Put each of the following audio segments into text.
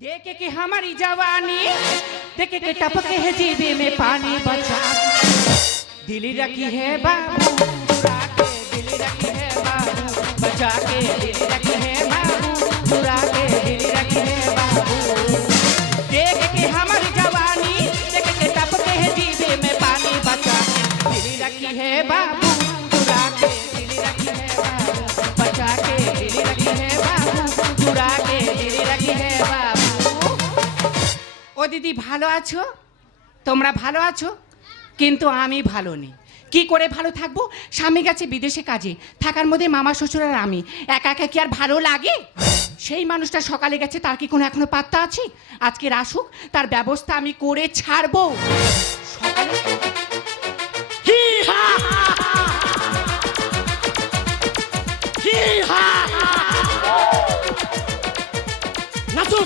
देखे कि हमारी जवानी, देखे कि टपके है जीबी में पानी बचा। दिली रखी है बाबू दिल्ली रखी है बाबू बचा के दिल्ली रखी है बाबू के दिल्ली रखी है बाबू। देख के हमारी जवानी, देख के टपके है में पानी बचा। दिल्ली रखी है बाबू के दिल्ली रखी है बाबू बचा के दिल्ली रखी है बाबू ও দিদি ভালো আছো? তোমরা ভালো আছো? কিন্তু আমি ভালো নেই। কি করে ভালো থাকব? স্বামী গেছে বিদেশে কাজে। থাকার মধ্যে মামা শ্বশুর আর আমি। একা একা কি আর ভালো লাগে? সেই মানুষটা সকালে গেছে, তার কি কোনো এখনও পাত্তা আছে? আজকে আসুক, তার ব্যবস্থা আমি করে ছাড়বো। সকালে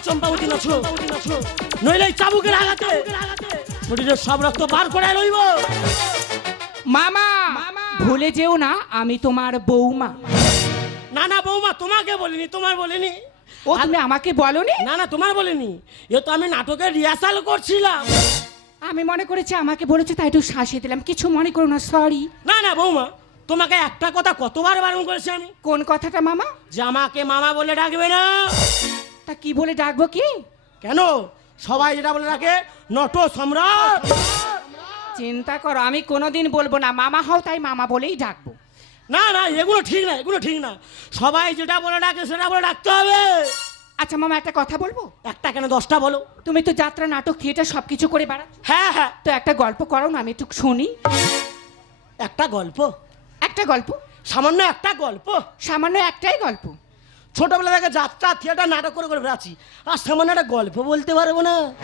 চম্পাবতী, নাচো। নইলে চাবুকের আঘাতে। শরীরের সব রক্ত বার করে লইব মামা ভুলে যেও না আমি তোমার বৌমা। না না বৌমা তোমাকে বলিনি তোমার বলিনি। ও তুমি আমাকে বলনি? না না তোমার বলিনি। এ তো আমি নাটকের রিহার্সাল করছিলাম। আমি মনে করেছি আমাকে বলেছে তাই একটু শাসিয়ে দিলাম। কিছু মনে করো না সরি না না বৌমা তোমাকে একটা কথা কতবার বারণ করেছি আমি? কোন কথাটা মামা? যে আমাকে মামা বলে ডাকবে না। তা কি বলে ডাকবো কি? কেন? সবাই যেটা বলে রাখে নট সম্রাট। চিন্তা করো আমি কোনোদিন বলব না মামা হও তাই মামা বলেই ডাকবো। না না এগুলো ঠিক না এগুলো ঠিক না। সবাই যেটা বলে ডাকে সেটা বলে ডাকতে হবে। আচ্ছা মামা একটা কথা বলব? একটা কেন দশটা বলো। তুমি তো যাত্রা নাটক থিয়েটার সব কিছু করে বেড়াচ্ছ। হ্যাঁ হ্যাঁ। তো একটা গল্প করো না আমি একটু শুনি। একটা গল্প? একটা গল্প? সামান্য একটা গল্প। সামান্য একটাই গল্প। ছোটবেলা থেকে যাত্রা থিয়েটার নাটক করে করে বেড়াচ্ছি। আর সামান্য একটা গল্প বলতে পারব না?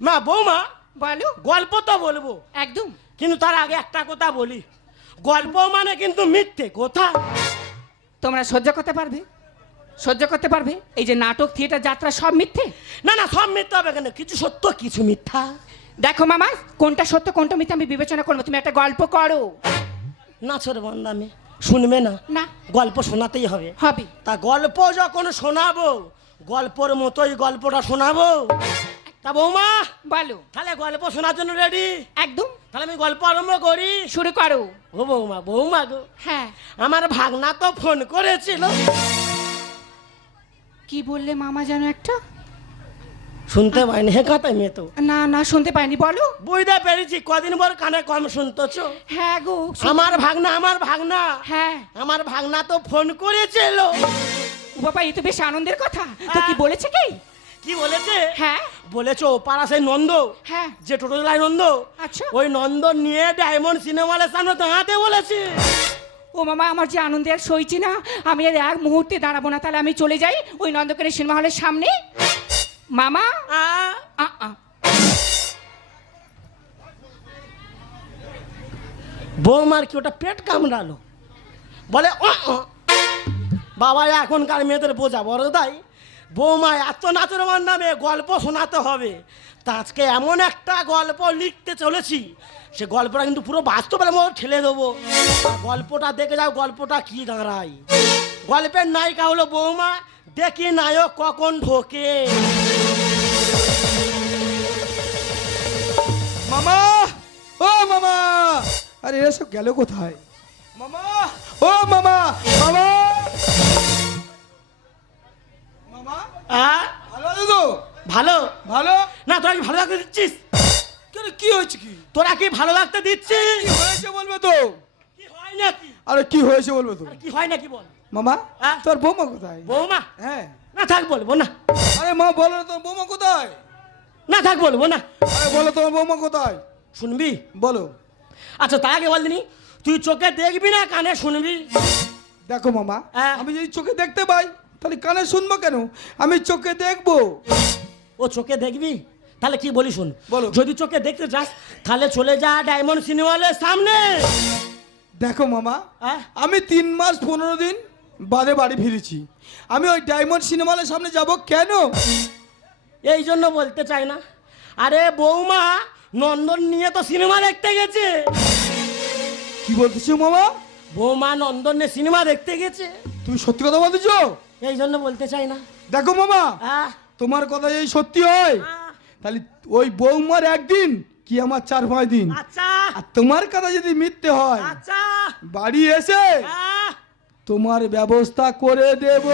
মা বৌমা বলো। গল্প তো বলব। একদম। কিন্তু তার আগে একটা কথা বলি। গল্প মানে কিন্তু মিথ্যে কথা। তোমরা সহ্য করতে পারবে? সহ্য করতে পারবে? এই যে নাটক থিয়েটার যাত্রা সব মিথ্যে? না না সব মিথ্যা হবে কেন? কিছু সত্য কিছু মিথ্যা। দেখো মামা কোনটা সত্য কোনটা মিথ্যে আমি বিবেচনা করব। তুমি একটা গল্প করো। না ছোট বন্দামে শুনবে না? না। গল্প শোনাতেই হবে। হবে। তা গল্প যখন শোনাবো গল্পর মতোই গল্পটা শোনাবো। তা বৌমা বলো। তাহলে গল্প শোনার জন্য রেডি একদম। তাহলে আমি গল্প আরম্ভ করি। শুরু করো। ও বৌমা বৌমা গো। হ্যাঁ। আমার ভাগনা তো ফোন করেছিল। কি বললে মামা যেন একটা? শুনতে পাইনি। হে কাতাই মেয়ে তো। না না শুনতে পাইনি বলো। বুঝতে পেরেছি কদিন পর কানে কম শুনতেছ। হ্যাঁ গো। আমার ভাগনা আমার ভাগনা। হ্যাঁ। আমার ভাগনা তো ফোন করেছিল। ও বাবা এই তো বেশ আনন্দের কথা। তো কি বলেছে কি? কি বলেছে? হ্যাঁ। বলেছ পাড়া সেই নন্দ। হ্যাঁ। যে টোটো চালায় নন্দ। আচ্ছা। ওই নন্দ নিয়ে ডায়মন্ড সিনেমা হলের সামনে দাঁড়াতে বলেছে। ও মামা আমার যে আনন্দে আর সইছি না আমি আর এক মুহূর্তে দাঁড়াবো না তাহলে আমি চলে যাই ওই নন্দকের সিনেমা হলের সামনে? মামা? আ, আ, আ। বৌমার কি ওটা পেট কামড়ালো? বলে। বাবা এখনকার মেয়েদের বোঝা বড় তাই বৌমা এত নাচরমান নামে গল্প শোনাতে হবে। তা আজকে এমন একটা গল্প লিখতে চলেছি সে গল্পটা কিন্তু পুরো বাস্তবের মতো ঠেলে দেবো। গল্পটা দেখে যাও গল্পটা কি দাঁড়ায়। গল্পের নায়িকা হলো বৌমা দেখি নায়ক কখন ঢোকে। মামা! ও মামা! আরে এরা সব গেল কোথায়? মামা! ও মামা! মামা! মামা! আ? ভালো আছো তো? ভালো। ভালো? না তোরা কি ভালো লাগতে দিচ্ছিস? কেন কি হয়েছে কি? তোরা কি ভালো লাগতে দিচ্ছিস? কি হয়েছে বলবে তো? কি হয় নাকি? আরে কি হয়েছে বলবে তো? কি হয় নাকি বল? মামা হ্যাঁ? তোর বৌমা কোথায়? বৌমা? হ্যাঁ। না থাক বলব না। আরে মা বলো তোর বৌমা কোথায়? না থাক বলব না। আরে বলো তোমার বৌমা কোথায়? শুনবি? বলো। আচ্ছা তার আগে বলদিনি তুই চোখে দেখবি না কানে শুনবি? দেখো মামা হ্যাঁ। আমি যদি চোখে দেখতে পাই তাহলে কানে শুনব কেন? আমি চোখে দেখব। ও চোখে দেখবি? তাহলে কি বলি শুন? বলো। যদি চোখে দেখতে চাস তাহলে চলে যা ডায়মন্ড সিনেমা হলের সামনে। দেখো মামা হ্যাঁ? আমি তিন মাস পনেরো দিন বাদে বাড়ি ফিরেছি। আমি ওই ডায়মন্ড সিনেমা হলের সামনে যাব কেন? এই জন্য বলতে চাই না। আরে বৌমা নন্দন নিয়ে তো সিনেমা দেখতে গেছে। কি বলতেছো মামা? বৌমা নন্দনে সিনেমা দেখতে গেছে। তুমি সত্যি কথা বলতেছো? এই জন্য বলতে চাই না। দেখো মামা আহ, তোমার কথা যদি সত্যি হয় তাহলে ওই বৌমার একদিন কি আমার চার পাঁচ দিন? আচ্ছা। আর তোমার কথা যদি মিথ্যে হয় আচ্ছা। বাড়ি এসে আহ, তোমার ব্যবস্থা করে দেব।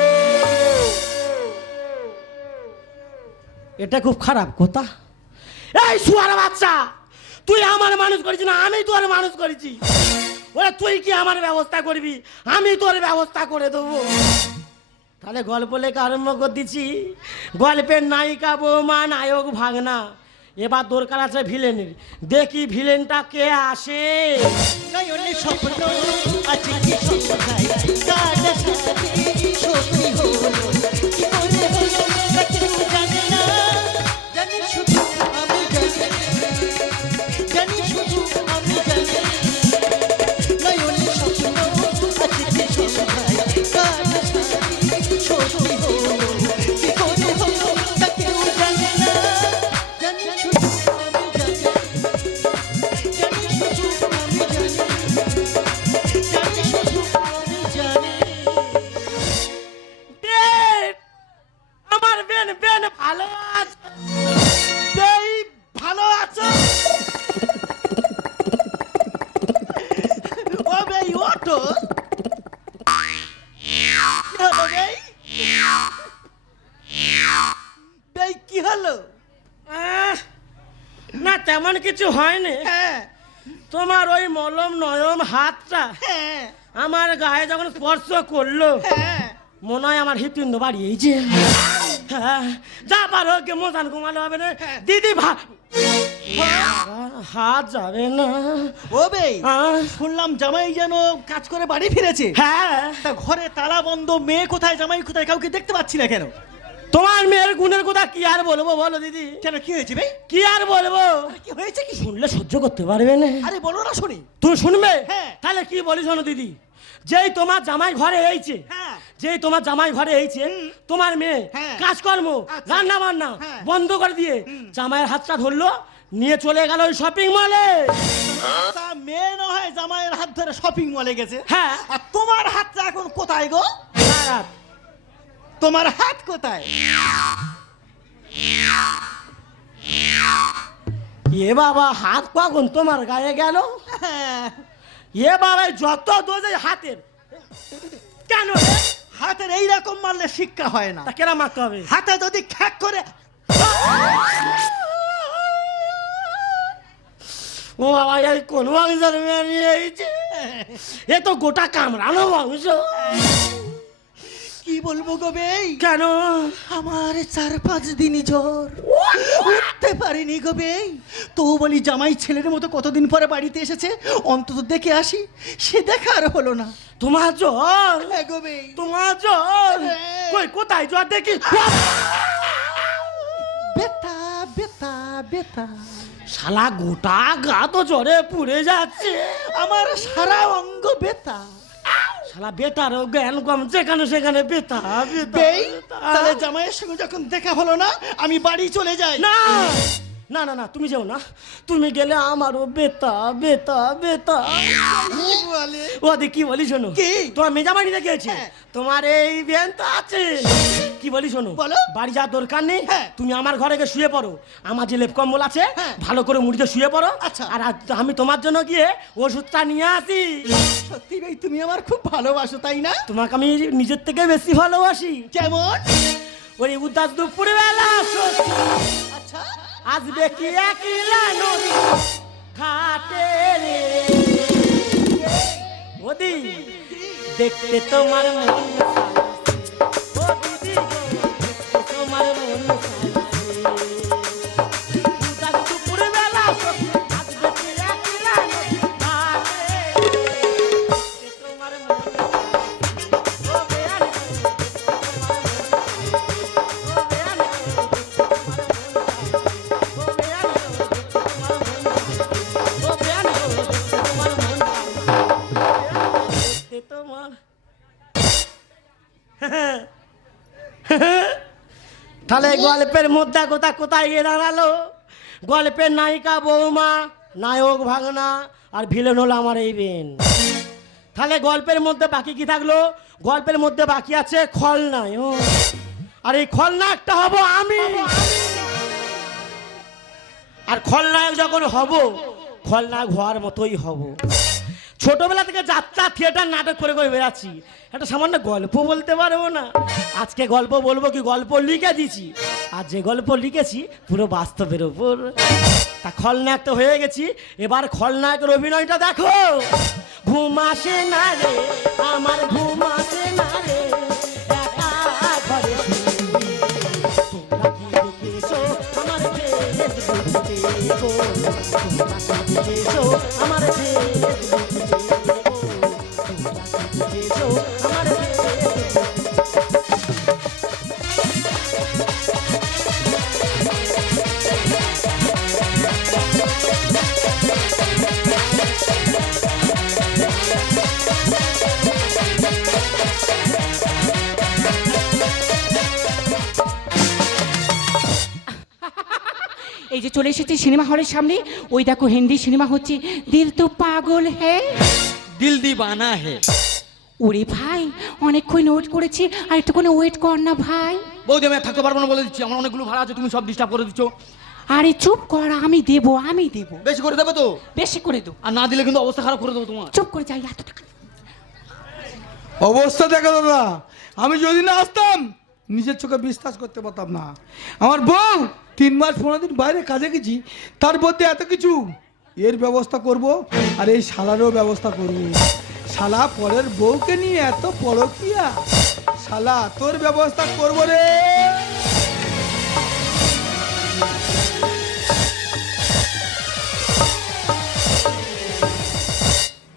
এটা খুব খারাপ কথা। এই শুয়ার বাচ্চা তুই আমার মানুষ করেছি না আমি তোর মানুষ করেছি। ওরা তুই কি আমার ব্যবস্থা করবি? আমি তোর ব্যবস্থা করে দেবো। তাহলে গল্প লেখা আরম্ভ করে দিচ্ছি। গল্পের নায়িকা বৌমা নায়ক ভাগনা। এবার দরকার আছে ভিলেনের। দেখি ভিলেনটা কে আসে। স্বপ্ন আছে সত্যি হলো হ্যাঁ মনে হয় আমার হৃৎপিণ্ড বাড়িয়েছে। হ্যাঁ যা পারো কে মোজান ঘুমালে হবে না। দিদি ভা হাত যাবে না। ও আহ, শুনলাম জামাই যেন কাজ করে বাড়ি ফিরেছে। হ্যাঁ। তা ঘরে তালা বন্ধ মেয়ে কোথায় জামাই কোথায় কাউকে দেখতে পাচ্ছি না কেন? তোমার মেয়ের গুণের কথা কি আর বলব বলো দিদি? কেন কি হয়েছে ভাই কি আর বলব? কি হয়েছে কি? শুনলে সহ্য করতে পারবে না। আরে বলো না শুনি। তুমি শুনবে? হ্যাঁ। তাহলে কি বলি শোনো দিদি? যেই তোমার জামাই ঘরে এইছে হ্যাঁ। যেই তোমার জামাই ঘরে এইছে তোমার মেয়ে হ্যাঁ। কাজকর্ম আচ্ছা। রান্না বান্না হ্যাঁ। বন্ধ করে দিয়ে জামাইয়ের হাতটা ধরলো নিয়ে চলে গেল ওই শপিং মলে মেয়ে না হয় জামাইয়ের হাত ধরে শপিং মলে গেছে। হ্যাঁ। আর তোমার হাতটা এখন কোথায় গো। তোমার হাত কোথায়? এ বাবা হাত কখন তোমার গায়ে গেল? হ্যাঁ, এ বাবা যত এই হাতের। কেন হাতের এইরকম মারলে শিক্ষা হয় না। তা কেনা মারতে হবে? হাতে যদি খ্যাক করে ও বাবা এই কোন মাংসের মেয়ে নিয়ে এ তো গোটা কামড়ানো মাংস কি বলব গো বেই? কেন? আমার চার পাঁচ দিন জ্বর। উঠতে পারিনি গো বেই। তো বলি জামাই ছেলের মতো কতদিন পরে বাড়িতে এসেছে? অন্তত দেখে আসি। সে দেখা আর হলো না। তোমার জ্বর? হ্যাঁ গো বেই। তোমার জ্বর? হ্যাঁ। কই কোথায় জ্বর দেখি? বেতা বেতা বেতা শালা গোটা গা তো জ্বরে পুড়ে যাচ্ছে। আমার সারা অঙ্গ বেতা শালা বেতার জ্ঞান কম যেখানে সেখানে বেতা বেতা। তাহলে জামাইয়ের সঙ্গে যখন দেখা হলো না আমি বাড়ি চলে যাই না না না না তুমি যাও না। তুমি গেলে আমারও বেতা বেতা বেতা। বলে? ও দেখ কি বলি শোনো? কি? তোমার মেজামানি দেখেছে হ্যাঁ। তোমার এই বেন তো আছে। কি বলি শোনো? বলো। বাড়ি যাওয়ার দরকার নেই। হ্যাঁ। তুমি আমার ঘরে গিয়ে শুয়ে পড়ো। আমার যে লেপ কম্বল আছে হ্যাঁ। ভালো করে মুড়িতে শুয়ে পড়ো। আচ্ছা। আর আমি তোমার জন্য গিয়ে ওষুধটা নিয়ে আসি। সত্যি ভাই তুমি আমার খুব ভালোবাসো তাই না? তোমাকে আমি নিজের থেকে বেশি ভালোবাসি। কেমন? ওই উদাস দুপুরবেলা সত্যি। আচ্ছা। আসবে কি একলা নদী? ঘাটে রে। ওদি দেখতে তোমার মন তাহলে গল্পের মধ্যে কোথা কোথায় গিয়ে দাঁড়াল? গল্পের নায়িকা বৌমা, নায়ক ভাগনা আর ভিলেন হলো আমার এই বেন। তাহলে গল্পের মধ্যে বাকি কি থাকল? গল্পের মধ্যে বাকি আছে খলনায়ক আর এই খলনায়কটা হব আমি। আর খলনায়ক যখন হব খলনায়ক হওয়ার মতোই হব। ছোটবেলা থেকে যাত্রা থিয়েটার নাটক করে করে বেড়াচ্ছি। একটা সামান্য গল্প বলতে পারব না। আজকে গল্প বলব কি গল্প লিখে দিছি আর যে গল্প লিখেছি, পুরো বাস্তবের ওপর তা খলনায়ক তো হয়ে গেছি। এবার খলনায়কের অভিনয়টা দেখো। ঘুম আসে না রে, আমার ঘুম আসে না রে। আমার আমার চলে এসেছে সিনেমা হলের সামনে ওই দেখো হিন্দি সিনেমা হচ্ছে দিল তো পাগল হে। দিল দিবানা হে। ওরে ভাই অনেকক্ষণ ওয়েট করেছি আর একটুখানি ওয়েট কর না ভাই। বৌদি আমি আর থাকতে পারব না বলে দিচ্ছি আমার অনেকগুলো ভাড়া আছে তুমি সব ডিস্টার্ব করে দিচ্ছ। আরে চুপ কর আমি দেব আমি দেব। বেশি করে দেবে তো? বেশি করে দেবো। আর না দিলে কিন্তু অবস্থা খারাপ করে দেবো তোমার। চুপ করে যাই এত টাকা। অবস্থা দেখো দাদা আমি যদি না আসতাম নিজের চোখে বিশ্বাস করতে পারতাম না। আমার বউ তিন মাস পনেরো দিন বাইরে কাজে গেছি তার মধ্যে এত কিছু। এর ব্যবস্থা করব আর এই শালারও ব্যবস্থা করব। শালা পরের বউকে নিয়ে এত পরকিয়া। শালা তোর ব্যবস্থা করব রে।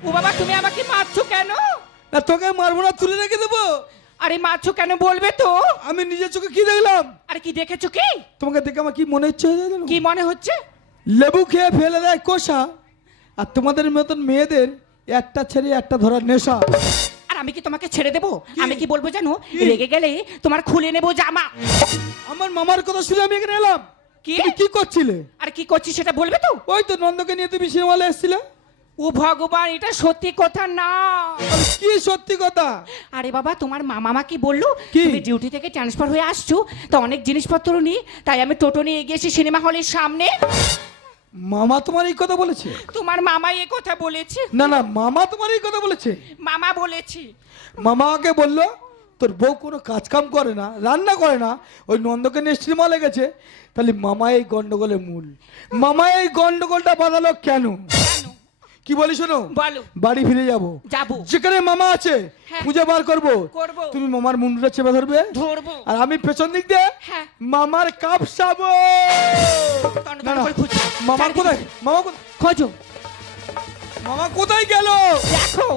ও বাবা তুমি আমাকে মারছো কেন? না তোকে মারবো না তুলে রেখে দেবো। আরে মারছো কেন বলবে তো? আমি নিজের চোখে কি দেখলাম? আরে কি দেখেছ কি? তোমাকে দেখে আমার কি মনে হচ্ছে? কি মনে হচ্ছে? লেবু খেয়ে ফেলে দেয় কোষা। আর তোমাদের মতন মেয়েদের একটা ছেড়ে একটা ধরার নেশা। আর আমি কি তোমাকে ছেড়ে দেবো? আমি কি বলব জানো? রেগে গেলে তোমার খুলে নেব জামা। আমার মামার কথা শুনে আমি এখানে এলাম। কি? কি করছিলে? আর কি করছিস সেটা বলবে তো? ওই তো নন্দকে নিয়ে তুমি সিনেমা এসেছিলে? ও ভগবান এটা সত্যি কথা না। কি সত্যি কথা? আরে বাবা তোমার মামা কি বলল? তুমি ডিউটি থেকে ট্রান্সফার হয়ে আসছো তো অনেক জিনিসপত্র নিয়ে তাই আমি টোটো নিয়ে গিয়েছি সিনেমা হলের সামনে। মামা তোমার এই কথা বলেছে? তোমার মামা এ কথা বলেছে? না না মামা তোমার এই কথা বলেছে। মামা বলেছি। মামা আমাকে বলল তোর বউ কোনো কাজ কাম করে না রান্না করে না ওই নন্দকে নিয়ে সিনেমা লেগেছে তাহলে মামা এই গন্ডগোলের মূল। মামা এই গন্ডগোলটা বাঁধালো কেন? কি বলি শোনো বলো। বাড়ি ফিরে যাব। যাব। যেখানে মামা আছে হ্যাঁ। খুঁজে বার করব। করব। তুমি মামার মুন্ডুটা চেপে ধরবে। ধরবো। আর আমি পেছন দিক দিয়ে হ্যাঁ। মামার কাপ সাবো। মামার কোথায়? মামা খোঁজো। মামা কোথায় গেল? দেখো।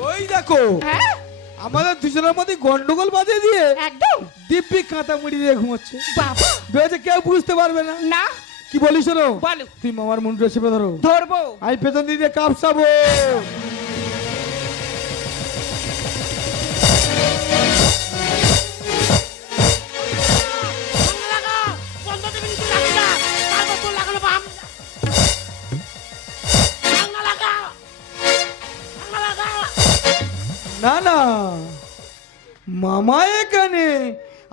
ওই দেখো। হ্যাঁ? আমাদের দুজনের মধ্যে গন্ডগোল বাঁধে দিয়ে একদম। দিব্যি কাঁথা মুড়ি দিয়ে ঘুমোচ্ছে। বাবা। ভেবেছে কেউ বুঝতে পারবে না। না। কি বলিস বলো। তুই মামার মুন্ডুটা চেপে ধরো। ধরবো। আমি পেছন দিক দিয়ে কাপ না না। মামা এখানে।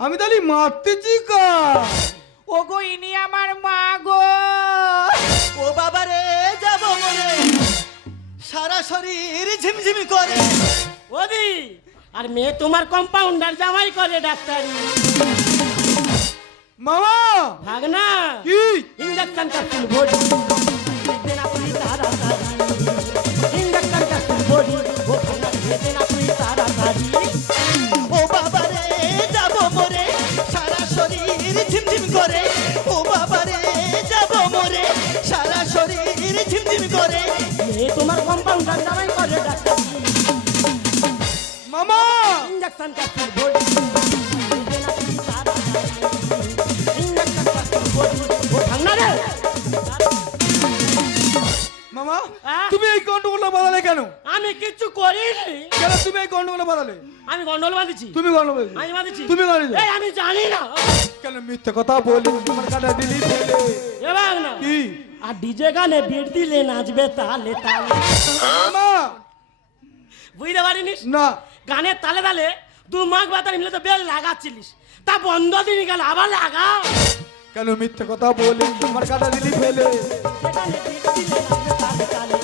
আমি তাহলে মারতেছি কা ওগো ইনি আমার মা। সারা শরীর ঝিমঝিমি করে। ওদি আর মেয়ে তোমার কম্পাউন্ডার জামাই করে ডাক্তারি। মামা! ভাগনা কি? ইঞ্জেকশনটা ফুল ভোট আমি কিচ্ছু করিনি। কেন তুমি এই গন্ডগোলটা বাঁধালে? আমি গন্ডল বাঁধিছি। তুমি গন্ডগোল আমি বাঁধিছি। তুমি বাঁধিছো? এই আমি জানি না। কেন মিথ্যে কথা বলি তোমার কাটা দিলি ফেলে এ ভাগনা কি? আর ডিজে গানে বিট দিলে নাচবে তালে তালে। মামা বুঝতে পারিনিস? না। গানের তালে তালে দু মাঘ বাতার মিলে তো বেল লাগাচ্ছিলিস। তা বন্ধ দিন গেল আবার লাগা? কেন মিথ্যে কথা বলে আমার কাটা দিলি ফেলে সেখানে ঠিক দিলে লাগবে তালে তালে।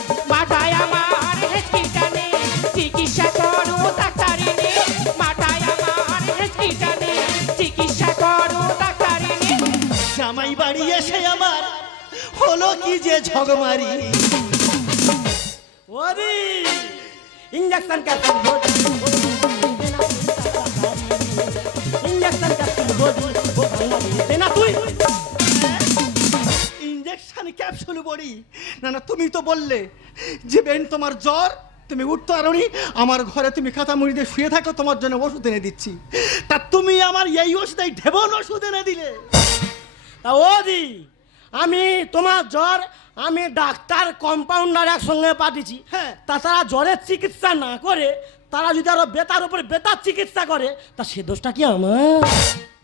জামাই বাড়ি এসে আমার হলো কি যে ঝগমারি। ওরে ইঞ্জেকশন ক্যাপসুল বডি ইঞ্জেকশন দে না তুই। ইঞ্জেকশন ক্যাপসুল বড়ি। না না তুমি তো বললে যে বেন তোমার জ্বর তুমি উঠতে পারোনি আমার ঘরে তুমি খাতা মুড়ি দিয়ে শুয়ে থাকো তোমার জন্য ওষুধ এনে দিচ্ছি। তা তুমি আমার এই ওষুধ এই ঢেবন ওষুধ এনে দিলে। তা ওদি আমি তোমার জ্বর আমি ডাক্তার কম্পাউন্ডার একসঙ্গে পাঠিয়েছি হ্যাঁ। তা তারা জ্বরের চিকিৎসা না করে তারা যদি আরও বেতার উপরে বেতার চিকিৎসা করে তা সে দোষটা কি আমার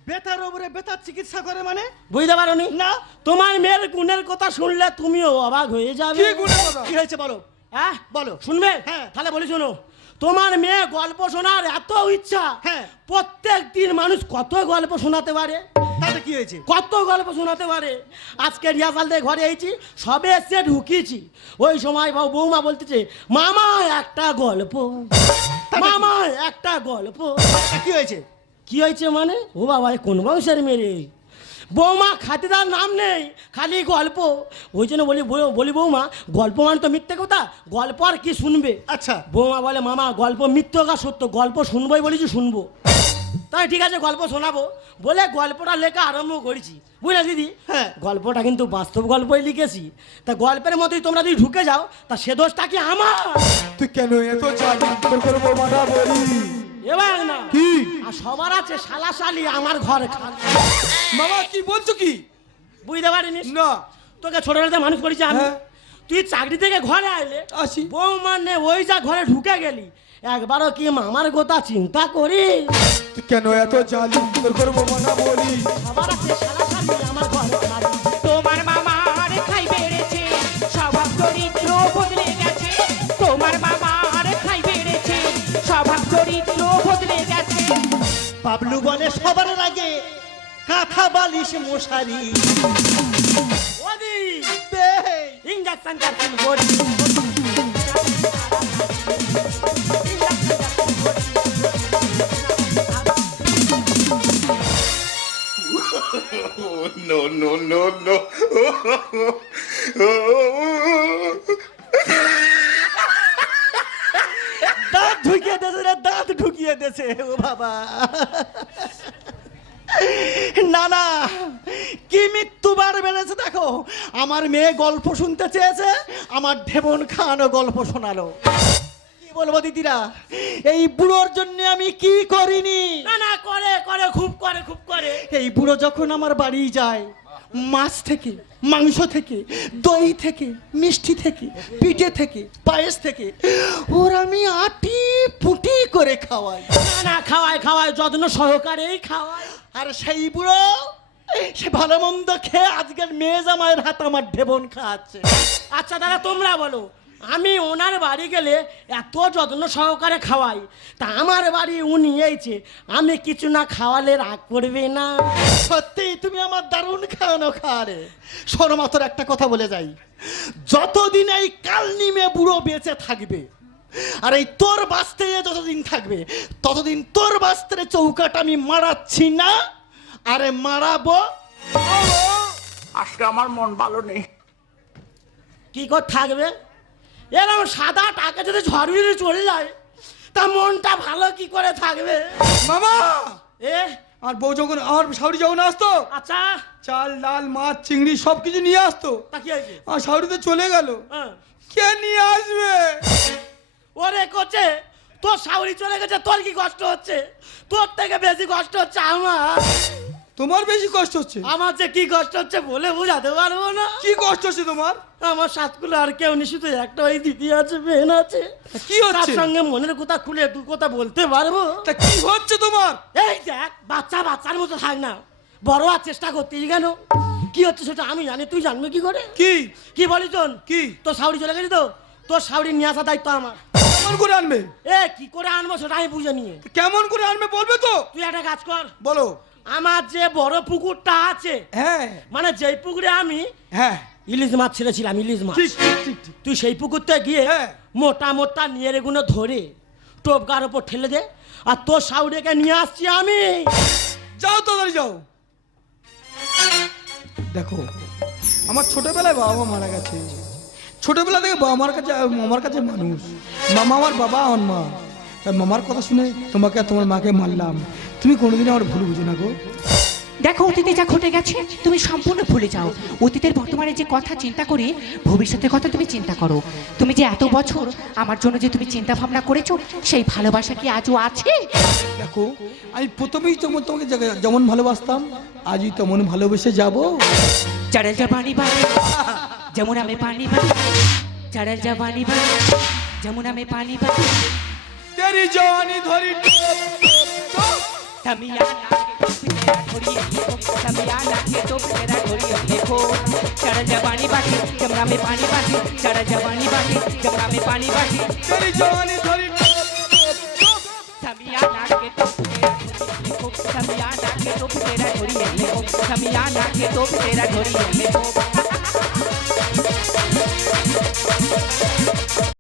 বেতার ওপরে বেতার চিকিৎসা করে মানে বুঝতে পারো নি না। তোমার মেয়ের গুণের কথা শুনলে তুমিও অবাক হয়ে যাবে কি গুণের কথা? কি হয়েছে বলো হ্যাঁ বলো। শুনবে হ্যাঁ। তাহলে বলি শোনো তোমার মেয়ে গল্প শোনার এত ইচ্ছা হ্যাঁ। প্রত্যেক দিন মানুষ কত গল্প শোনাতে পারে তাতে কি হয়েছে? কত গল্প শোনাতে পারে? আজকে রিহার্সাল দিয়ে ঘরে এসেছি সবে এসে ঢুকিয়েছি। ওই সময় বাবু বৌমা বলতেছে মামা একটা গল্প। মামা একটা গল্প। কি হয়েছে? কি হয়েছে মানে? ও বাবা এ কোন বংশের মেরে বৌমা খাতিদার নাম নেই খালি গল্প। ওই জন্য বলি বলি বৌমা গল্প মানে তো মিথ্যে কথা গল্প আর কি শুনবে? আচ্ছা। বৌমা বলে মামা গল্প মিথ্যে কা সত্য গল্প শুনবোই বলেছি শুনব। তাই ঠিক আছে গল্প শোনাবো। বলে গল্পটা লেখা আরম্ভ করেছি। বুঝলে দিদি? হ্যাঁ। গল্পটা কিন্তু বাস্তব গল্পই লিখেছি। তা গল্পের মতোই তোমরা যদি ঢুকে যাও তা সে দোষটা কি আমার? তুই কেন এত করব মাথা বলি? এবার না। কি? আর সবার আছে শালা শালি আমার ঘর মামা কি বলছো কি? বুঝতে পারিনি? না। তোকে ছোটবেলাতে মানুষ করেছি আমি। হ্যাঁ। তুই চাকরি থেকে ঘরে আইলে আসি। বউ মানে ওই যা ঘরে ঢুকে গেলি একবারও কি মামার কথা চিন্তা করি? কেন এত জানি তোর করব মাথা বলি। সবার আছে শালা শালি আমার ঘর খালি। তোমার মামার খাই বেড়েছে স্বভাব চরিত্র বদলে গেছে। তোমার মামার খাই বেড়েছে স্বভাব চরিত্র বদলে গেছে। বাবলু বলে সবার লাগে কাঁথা বালিশ মশারি। ওদি! দে। Injection body no, no, no, no. দাঁত ঢুকিয়ে দেছে রে দাঁত ঢুকিয়ে দেছে ও বাবা। না না কি মৃত্যুবার বেড়েছে দেখো। আমার মেয়ে গল্প শুনতে চেয়েছে আমার ঢেমন খানও গল্প শোনালো। কি বলব দিদিরা? এই বুড়োর জন্য আমি কি করিনি? না না করে করে খুব করে খুব করে। এই বুড়ো যখন আমার বাড়ি যায় মাছ থেকে মাংস থেকে দই থেকে মিষ্টি থেকে পিঠে থেকে পায়েস থেকে ওর আমি আটি পুটি করে খাওয়াই। না না খাওয়ায় খাওয়ায় যত্ন সহকারেই খাওয়ায়। আর সেই বুড়ো সে ভালো মন্দ খেয়ে আজকের মেয়ে জামাইয়ের হাত আমার ঢেবন খাওয়াচ্ছে। আচ্ছা দাদা তোমরা বলো আমি ওনার বাড়ি গেলে এত যত্ন সহকারে খাওয়াই। তা আমার বাড়ি উনি এইছে আমি কিছু না খাওয়ালে রাগ করবে না। সত্যি তুমি আমার দারুণ খাওয়ানো খাওয়ারে শোনো মাত্র একটা কথা বলে যাই। যতদিন এই কাল নিমে বুড়ো বেঁচে থাকবে আর এই তোর বাঁচতে যতদিন থাকবে ততদিন তোর বাঁচতে চৌকাট আমি মারাচ্ছি না আরে মারাবো। আজকে আমার মন ভালো নেই। কি করে থাকবে? এরকম সাদা টাকা যদি ঝড়িয়ে চলে যায় তা মনটা ভালো কি করে থাকবে? মামা! এ? আর বউ যখন আমার শাড়ি যখন আসতো আচ্ছা। চাল ডাল মাছ চিংড়ি সব কিছু নিয়ে আসতো। তা কি হয়েছে? আর শাড়িতে চলে গেল। হ্যাঁ। কে নিয়ে আসবে? ওরে কোচে তোর সাউরি চলে গেছে তোর কি কষ্ট হচ্ছে? তোর থেকে বেশি কষ্ট হচ্ছে আমার। তোমার বেশি কষ্ট হচ্ছে? আমার যে কি কষ্ট হচ্ছে বলে বোঝাতে পারব না। কি কষ্ট হচ্ছে তোমার? আমার সাতগুলো আর কেউ নি শুধু একটা ওই দিদি আছে বেন আছে। কি তার হচ্ছে সঙ্গে মনের কথা খুলে দু কথা বলতে পারব। তা কি হচ্ছে তোমার? এই দেখ বাচ্চা বাচ্চার মতো থাক না। বড় আর চেষ্টা করতেই কেন? কি হচ্ছে সেটা আমি জানি তুই জানবি কি করে? কি? কি বলি তোর কি? তোর সাউরি চলে গেলি তো? তোর সাউরি নিয়ে আসা দায়িত্ব আমার। কেমন করে আনবে? এ কি করে আনব সেটা আমি বুঝে নিয়ে। কেমন করে আনবে বলবে তো? তুই একটা কাজ কর। বলো। আমার যে বড় পুকুরটা আছে হ্যাঁ। মানে যেই পুকুরে আমি হ্যাঁ। ইলিশ মাছ ছেড়েছিলাম ইলিশ মাছ। ঠিক ঠিক ঠিক ঠিক। তুই সেই পুকুরতে গিয়ে হ্যাঁ। মোটা মোটা নিয়ে এগুলো ধরে টোপকার ওপর ঠেলে দে আর তোর সাউডেকে নিয়ে আসছি আমি। যাও তাড়াতাড়ি যাও। দেখো আমার ছোটবেলায় বাবা মা মারা গেছে। ছোটবেলা থেকে বাবা মার কাছে মামার কাছে মানুষ। মামা আমার বাবা আমার মা। তাই মামার কথা শুনে তোমাকে আর তোমার মাকে মারলাম। তুমি কোনোদিন আমার ভুল বুঝো না গো। দেখো অতীতে যা ঘটে গেছে তুমি সম্পূর্ণ ভুলে যাও। অতীতের বর্তমানে যে কথা চিন্তা করি ভবিষ্যতের কথা তুমি চিন্তা করো। তুমি যে এত বছর আমার জন্য যে তুমি চিন্তা ভাবনা করেছ সেই ভালোবাসা কি আজও আছে? দেখো আমি প্রথমেই তোমার তোমাকে যেমন ভালোবাসতাম আজই তেমন ভালোবেসে যাব। যারা যা পানি পানি যেমন আমি পানি পানি যারা যা পানি পানি যেমন আমি পানি পানি তেরি জওয়ানি ধরি। তামিয়া मेरा छोड़िए देखो समया नाके तो मेरा छोड़िए देखो चढ़ जवानी बाटी जमरा में पानी बाटी चढ़ जवानी बाटी जमरा में पानी बाटी तेरी जवानी थोड़ी समिया नाके तो देखो समिया नाके तो तेरा छोड़िए देखो समिया नाके तो तेरा छोड़िए देखो